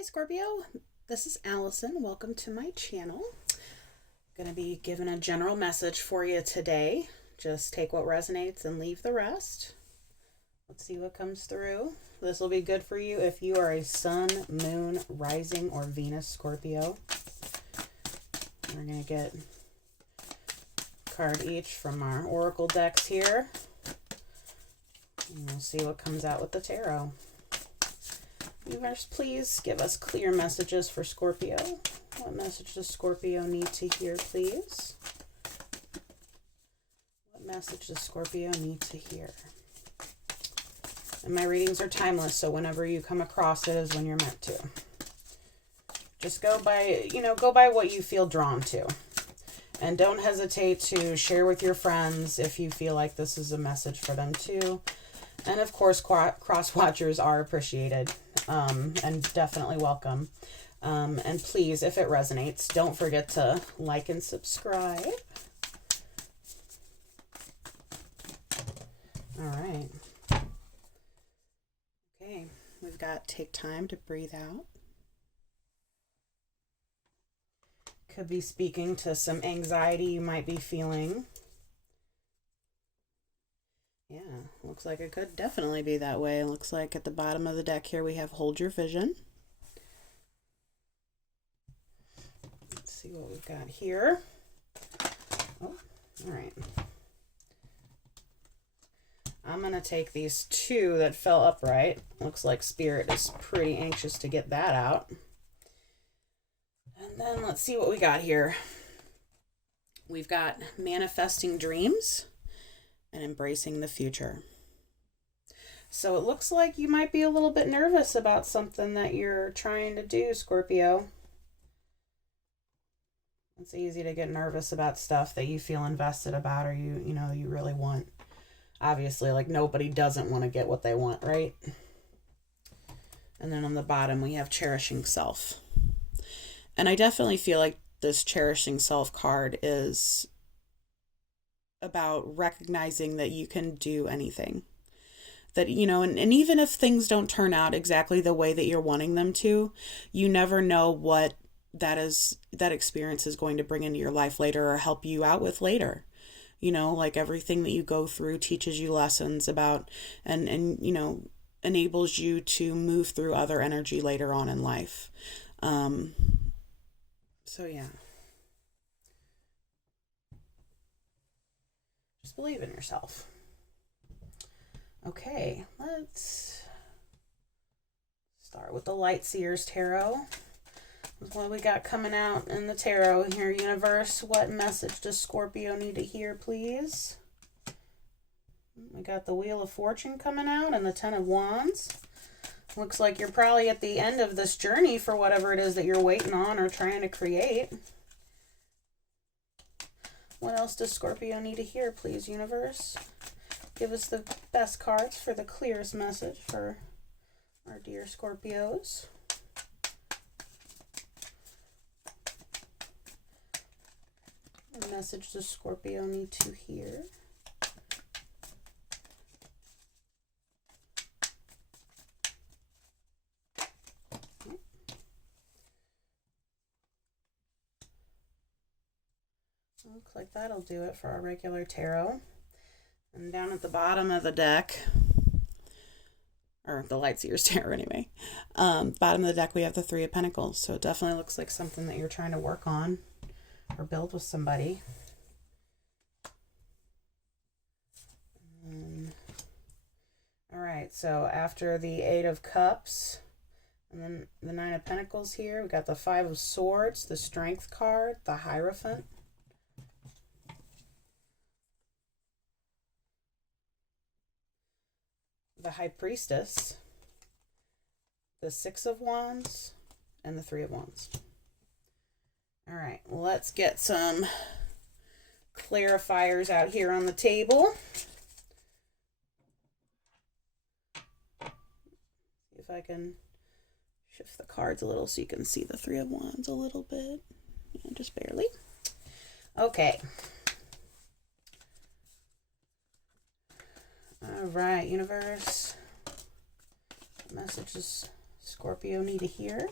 Hey Scorpio, this is Allison. Welcome to my channel. I'm going to be giving a general message for you today. Just take what resonates and leave the rest. Let's see what comes through. This will be good for you if you are a Sun, Moon, Rising, or Venus Scorpio. We're going to get a card each from our Oracle decks here. And we'll see what comes out with the tarot. Universe, please give us clear messages for Scorpio. What message does Scorpio need to hear, please? What message does Scorpio need to hear? And my readings are timeless, so whenever you come across it is when you're meant to. Just go by, go by what you feel drawn to. And don't hesitate to share with your friends if you feel like this is a message for them too. And of course, cross-watchers are appreciated and definitely welcome. And please, if it resonates, don't forget to like and subscribe. All right. Okay, we've got take time to breathe out. Could be speaking to some anxiety you might be feeling. Yeah, looks like it could definitely be that way. It looks like at the bottom of the deck here we have Hold Your Vision. Let's see what we've got here. Oh, all right. I'm going to take these two that fell upright. Looks like Spirit is pretty anxious to get that out. And then let's see what we got here. We've got Manifesting Dreams and Embracing the Future. So it looks like you might be a little bit nervous about something that you're trying to do, Scorpio. It's easy to get nervous about stuff that you feel invested about or you really want. Obviously, like nobody doesn't want to get what they want, right? And then on the bottom we have Cherishing Self. And I definitely feel like this Cherishing Self card is about recognizing that you can do anything. That, and even if things don't turn out exactly the way that you're wanting them to, you never know what that experience is going to bring into your life later or help you out with later. Like everything that you go through teaches you lessons about and enables you to move through other energy later on in life. So yeah. Just believe in yourself. Okay, let's start with the Light Seers Tarot. What we got coming out in the tarot here, universe. What message does Scorpio need to hear, please? We got the Wheel of Fortune coming out and the Ten of Wands. Looks like you're probably at the end of this journey for whatever it is that you're waiting on or trying to create. What else does Scorpio need to hear, please, universe? Give us the best cards for the clearest message for our dear Scorpios. What message does Scorpio need to hear? Looks like that'll do it for our regular tarot. And down at the bottom of the deck, or the Light Seers Tarot anyway, bottom of the deck we have the Three of Pentacles. So it definitely looks like something that you're trying to work on or build with somebody. All right, so after the Eight of Cups and then the Nine of Pentacles here, we got the Five of Swords, the Strength card, the Hierophant, the High Priestess, the Six of Wands, and the Three of Wands. All right, let's get some clarifiers out here on the table. See if I can shift the cards a little so you can see the Three of Wands a little bit. Yeah, just barely. Okay. All right, universe. What message does Scorpio need to hear?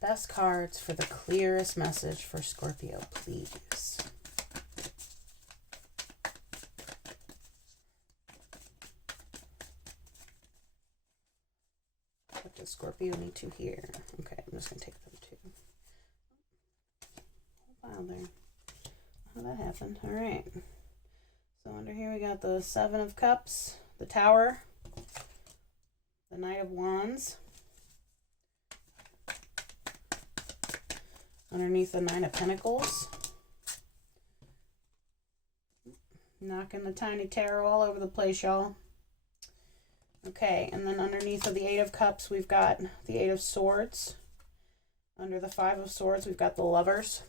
Best cards for the clearest message for Scorpio, please. What does Scorpio need to hear? Okay, I'm just going to take them too. Wow, there. How that happened. All right. So under here we got the Seven of Cups, the Tower, the Knight of Wands. Underneath the Nine of Pentacles. Knocking the tiny tarot all over the place, y'all. Okay, and then underneath of the Eight of Cups, we've got the Eight of Swords. Under the Five of Swords, we've got the Lovers.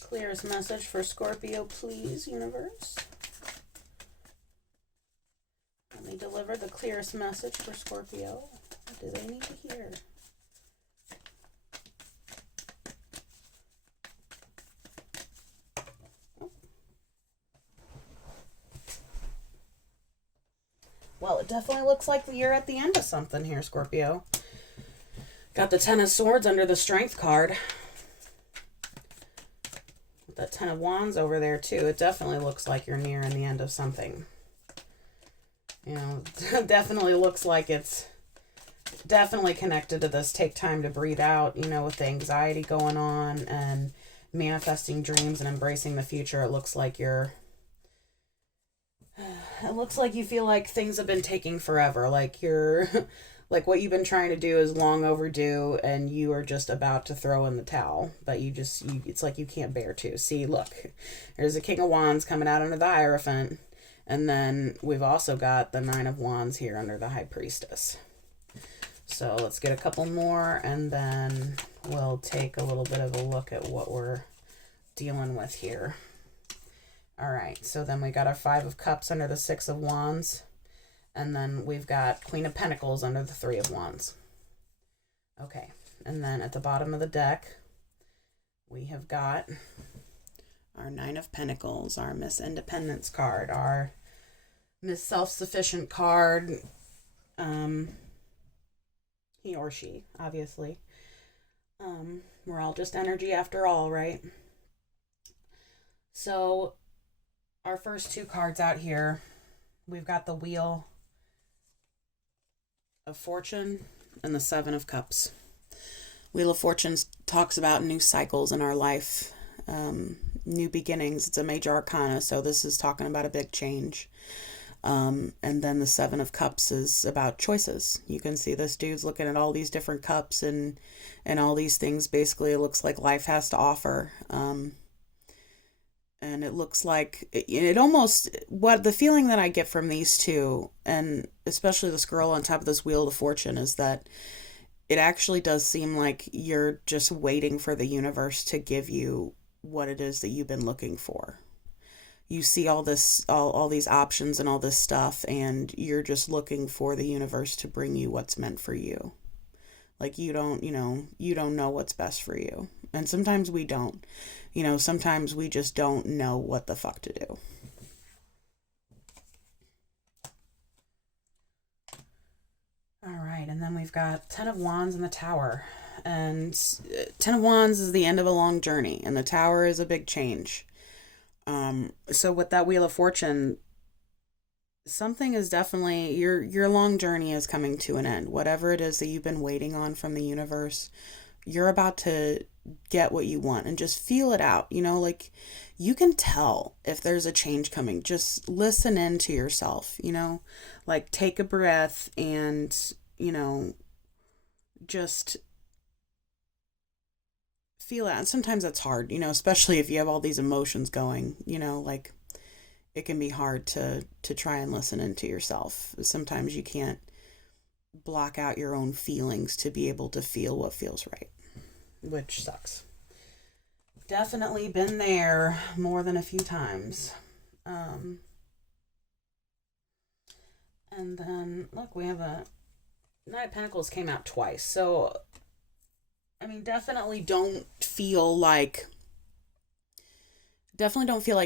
Clearest message for Scorpio, please, universe. Let me deliver the clearest message for Scorpio. What do they need to hear? Well, it definitely looks like you're at the end of something here, Scorpio. Got the Ten of Swords under the Strength card. With that Ten of Wands over there, too. It definitely looks like you're nearing the end of something. You know, definitely looks like it's definitely connected to this take time to breathe out, you know, with the anxiety going on and manifesting dreams and embracing the future. It looks like you feel like things have been taking forever, like you're like what you've been trying to do is long overdue and you are just about to throw in the towel, but it's like you can't bear to. See, look, there's a King of Wands coming out under the Hierophant, and then we've also got the Nine of Wands here under the High Priestess. So let's get a couple more, and then we'll take a little bit of a look at what we're dealing with here. All right, so then we got our Five of Cups under the Six of Wands, and then we've got Queen of Pentacles under the Three of Wands. Okay, and then at the bottom of the deck, we have got our Nine of Pentacles, our Miss Independence card, our Miss Self-Sufficient card, he or she, obviously. We're all just energy after all, right? So our first two cards out here, we've got the Wheel of Fortune and the Seven of Cups. Wheel of Fortune talks about new cycles in our life, new beginnings. It's a major arcana, so this is talking about a big change. And then the Seven of Cups is about choices. You can see this dude's looking at all these different cups and all these things. Basically, it looks like life has to offer. And it looks like it almost, what the feeling that I get from these two, and especially this girl on top of this Wheel of Fortune, is that it actually does seem like you're just waiting for the universe to give you what it is that you've been looking for. You see all this, all these options and all this stuff, and you're just looking for the universe to bring you what's meant for you. Like you don't know what's best for you. And sometimes we don't. Sometimes we just don't know what the fuck to do. All right, and then we've got Ten of Wands and the Tower. And Ten of Wands is the end of a long journey, and the Tower is a big change. So with that Wheel of Fortune, something is definitely, your long journey is coming to an end. Whatever it is that you've been waiting on from the universe, you're about to get what you want, and just feel it out. Like you can tell if there's a change coming. Just listen in to yourself, like take a breath and, just feel it. And sometimes that's hard, especially if you have all these emotions going, like it can be hard to try and listen into yourself. Sometimes you can't block out your own feelings to be able to feel what feels right, which sucks. Definitely been there more than a few times. And then look, we have a Knight of Pentacles came out twice. So Definitely don't feel like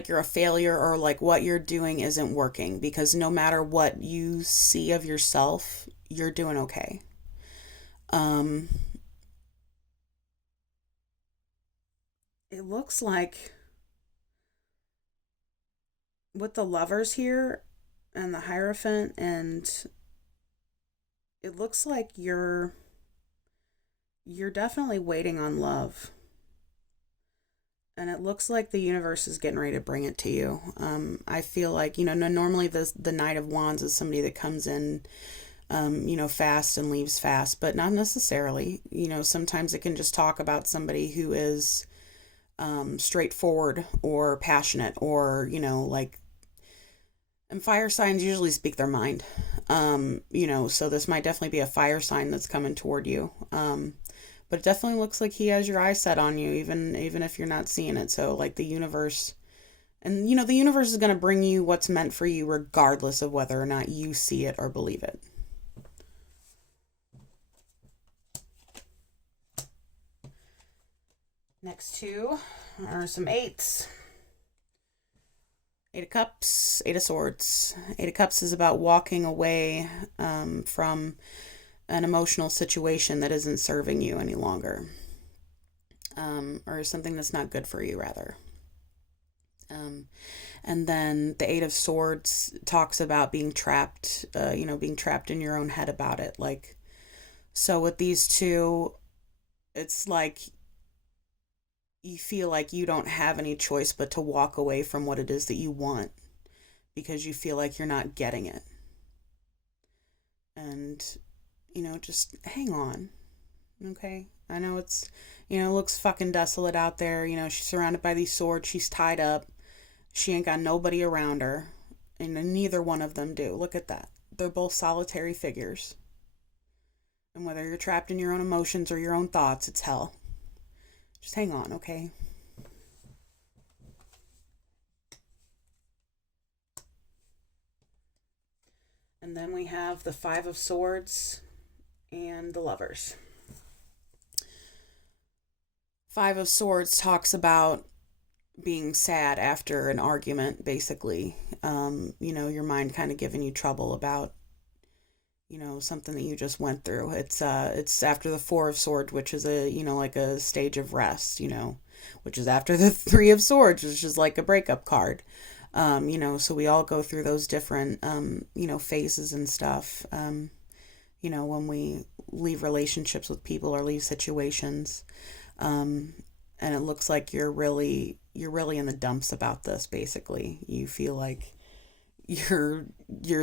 you're a failure or like what you're doing isn't working, because no matter what you see of yourself, you're doing okay. Um, it looks like with the lovers here and the Hierophant, and it looks like you're definitely waiting on love. And it looks like the universe is getting ready to bring it to you. I feel like, normally the Knight of Wands is somebody that comes in, fast and leaves fast, but not necessarily. Sometimes it can just talk about somebody who is straightforward or passionate, or, and fire signs usually speak their mind. So this might definitely be a fire sign that's coming toward you. But it definitely looks like he has your eyes set on you, even if you're not seeing it. So like the universe, and the universe is going to bring you what's meant for you regardless of whether or not you see it or believe it. Next two are some eights. Eight of Cups, Eight of Swords. Eight of Cups is about walking away from an emotional situation that isn't serving you any longer, or something that's not good for you, rather. And then the Eight of Swords talks about being trapped, being trapped in your own head about it. Like, so with these two, it's like you feel like you don't have any choice but to walk away from what it is that you want, because you feel like you're not getting it. And, just hang on. Okay? I know it's, it looks fucking desolate out there. She's surrounded by these swords. She's tied up. She ain't got nobody around her. And neither one of them do. Look at that. They're both solitary figures. And whether you're trapped in your own emotions or your own thoughts, it's hell. Just hang on, okay? And then we have the Five of Swords and the Lovers. Five of Swords talks about being sad after an argument, basically. Your mind kind of giving you trouble about, something that you just went through. It's after the Four of Swords, which is like a stage of rest, which is after the Three of Swords, which is like a breakup card. So we all go through those different, phases and stuff. When we leave relationships with people or leave situations. And it looks like you're really in the dumps about this, basically. You feel like your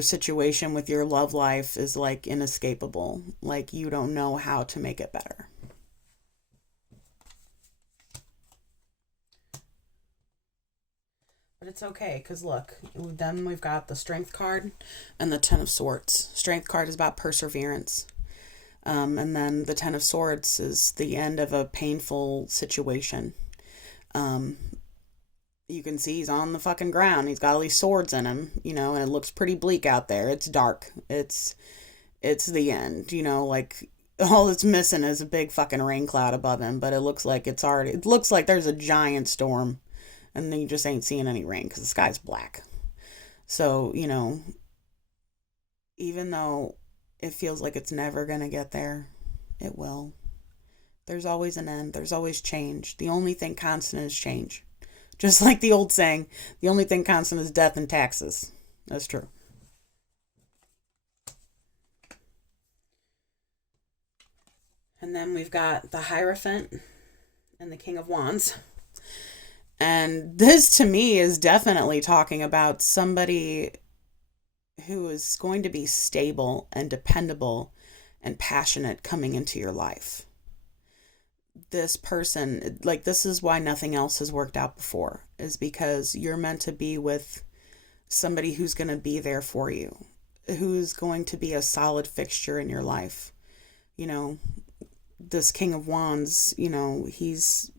situation with your love life is like inescapable. Like you don't know how to make it better. But it's okay, because look, then we've got the Strength card and the Ten of Swords. Strength card is about perseverance. And then the Ten of Swords is the end of a painful situation. You can see he's on the fucking ground. He's got all these swords in him, and it looks pretty bleak out there. It's dark. It's the end, like all it's missing is a big fucking rain cloud above him, but it looks like it looks like there's a giant storm, and then you just ain't seeing any rain because the sky's black. So, even though it feels like it's never going to get there, it will. There's always an end. There's always change. The only thing constant is change. Just like the old saying, the only thing constant is death and taxes. That's true. And then we've got the Hierophant and the King of Wands. And this, to me, is definitely talking about somebody who is going to be stable and dependable and passionate coming into your life. This person, like, this is why nothing else has worked out before, is because you're meant to be with somebody who's going to be there for you, who's going to be a solid fixture in your life. This King of Wands, he's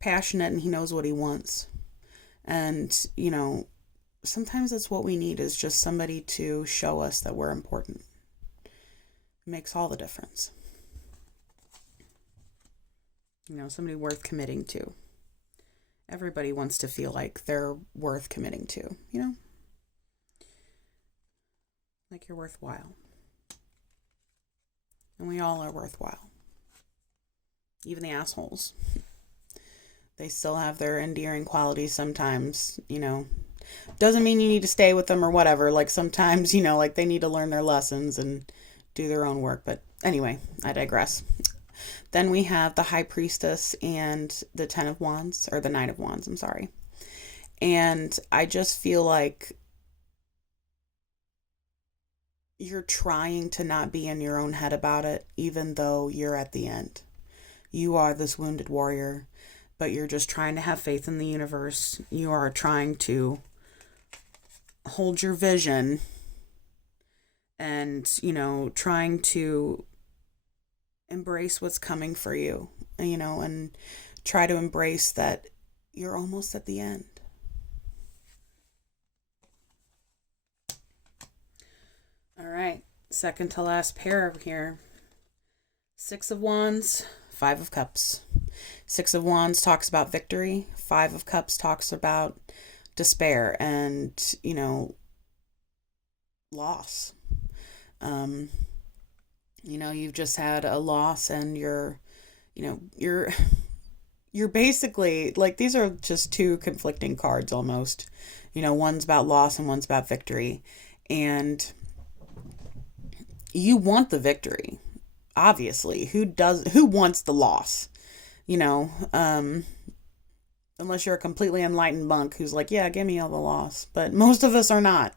passionate and he knows what he wants. And, sometimes that's what we need, is just somebody to show us that we're important. It makes all the difference. Somebody worth committing to. Everybody wants to feel like they're worth committing to, like you're worthwhile. And we all are worthwhile. Even the assholes. They still have their endearing qualities sometimes, Doesn't mean you need to stay with them or whatever. Like sometimes, like they need to learn their lessons and do their own work. But anyway, I digress. Then we have the High Priestess and the Ten of Wands, or the Knight of Wands, I'm sorry. And I just feel like you're trying to not be in your own head about it, even though you're at the end. You are this wounded warrior, but you're just trying to have faith in the universe. You are trying to hold your vision and, trying to embrace what's coming for you, and try to embrace that you're almost at the end. All right, second to last pair here. Six of Wands, Five of Cups. Six of Wands talks about victory. Five of Cups talks about despair and, loss. You've just had a loss and you're basically like, these are just two conflicting cards almost. One's about loss and one's about victory. And you want the victory. Obviously, who wants the loss? Unless you're a completely enlightened monk who's like, yeah, give me all the loss. But most of us are not.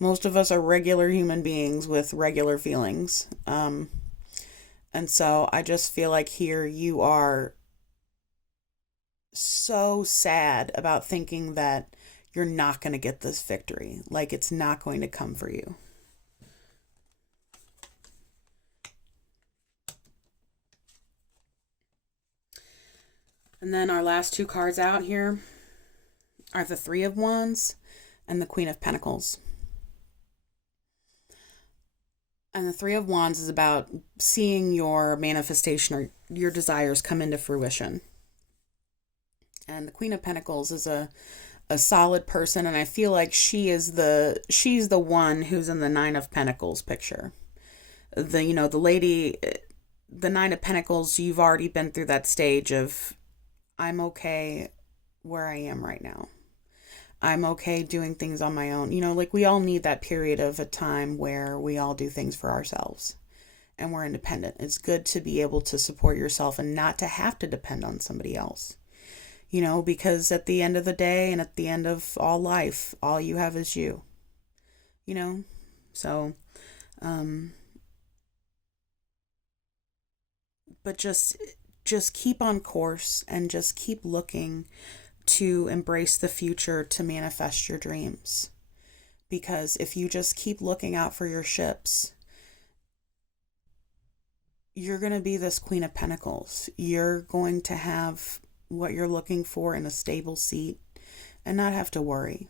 Most of us are regular human beings with regular feelings. And so I just feel like here you are so sad about thinking that you're not going to get this victory. Like it's not going to come for you. And then our last two cards out here are the Three of Wands and the Queen of Pentacles. And the Three of Wands is about seeing your manifestation or your desires come into fruition. And the Queen of Pentacles is a solid person, and I feel like she's the one who's in the Nine of Pentacles picture. The lady, the Nine of Pentacles, you've already been through that stage of, I'm okay where I am right now. I'm okay doing things on my own. Like we all need that period of a time where we all do things for ourselves and we're independent. It's good to be able to support yourself and not to have to depend on somebody else. Because at the end of the day and at the end of all life, all you have is you. So, but just keep on course and just keep looking to embrace the future to manifest your dreams. Because if you just keep looking out for your ships, you're going to be this Queen of Pentacles. You're going to have what you're looking for in a stable seat and not have to worry.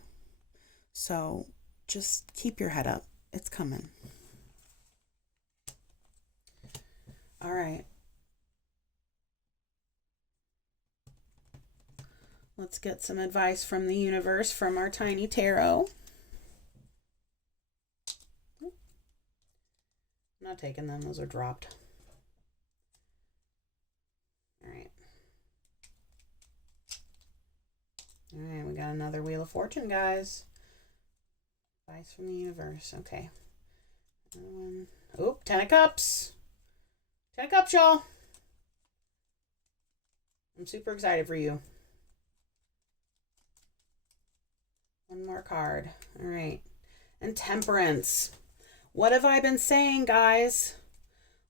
So just keep your head up. It's coming. All right. Let's get some advice from the universe from our tiny tarot. I'm not taking them. Those are dropped. All right. All right, we got another Wheel of Fortune, guys. Advice from the universe. Okay. Another one. Oop, 10 of Cups. 10 of Cups, y'all. I'm super excited for you. One more card. All right. And Temperance. What have I been saying, guys?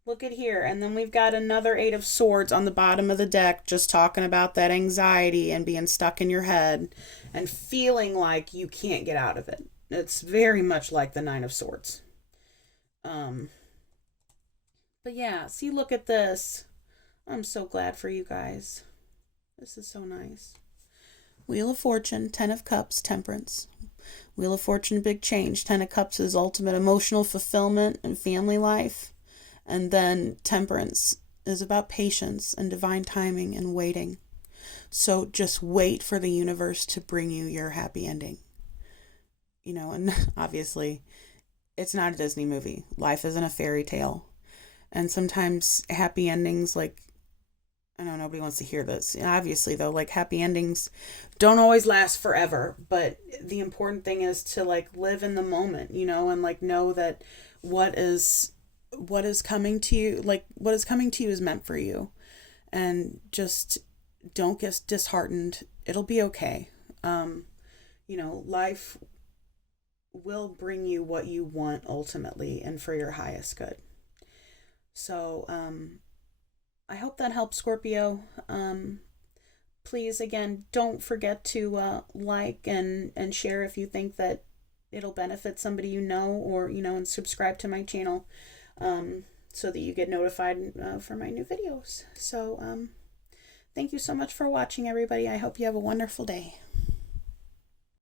Look at here. And then we've got another Eight of Swords on the bottom of the deck, just talking about that anxiety and being stuck in your head and feeling like you can't get out of it. It's very much like the Nine of Swords. But yeah, see, look at this. I'm so glad for you guys. This is so nice. Wheel of Fortune, 10 of Cups, Temperance. Wheel of Fortune, big change. 10 of Cups is ultimate emotional fulfillment and family life. And then Temperance is about patience and divine timing and waiting. So just wait for the universe to bring you your happy ending. And obviously, it's not a Disney movie. Life isn't a fairy tale. And sometimes happy endings, like, I know nobody wants to hear this. Obviously, though, like, happy endings don't always last forever. But the important thing is to, like, live in the moment, and, like, know that what is coming to you, like, what is coming to you is meant for you. And just don't get disheartened. It'll be okay. Life will bring you what you want ultimately and for your highest good. So, I hope that helps, Scorpio. Please, again, don't forget to like and share if you think that it'll benefit somebody or, and subscribe to my channel so that you get notified for my new videos. So, thank you so much for watching, everybody. I hope you have a wonderful day.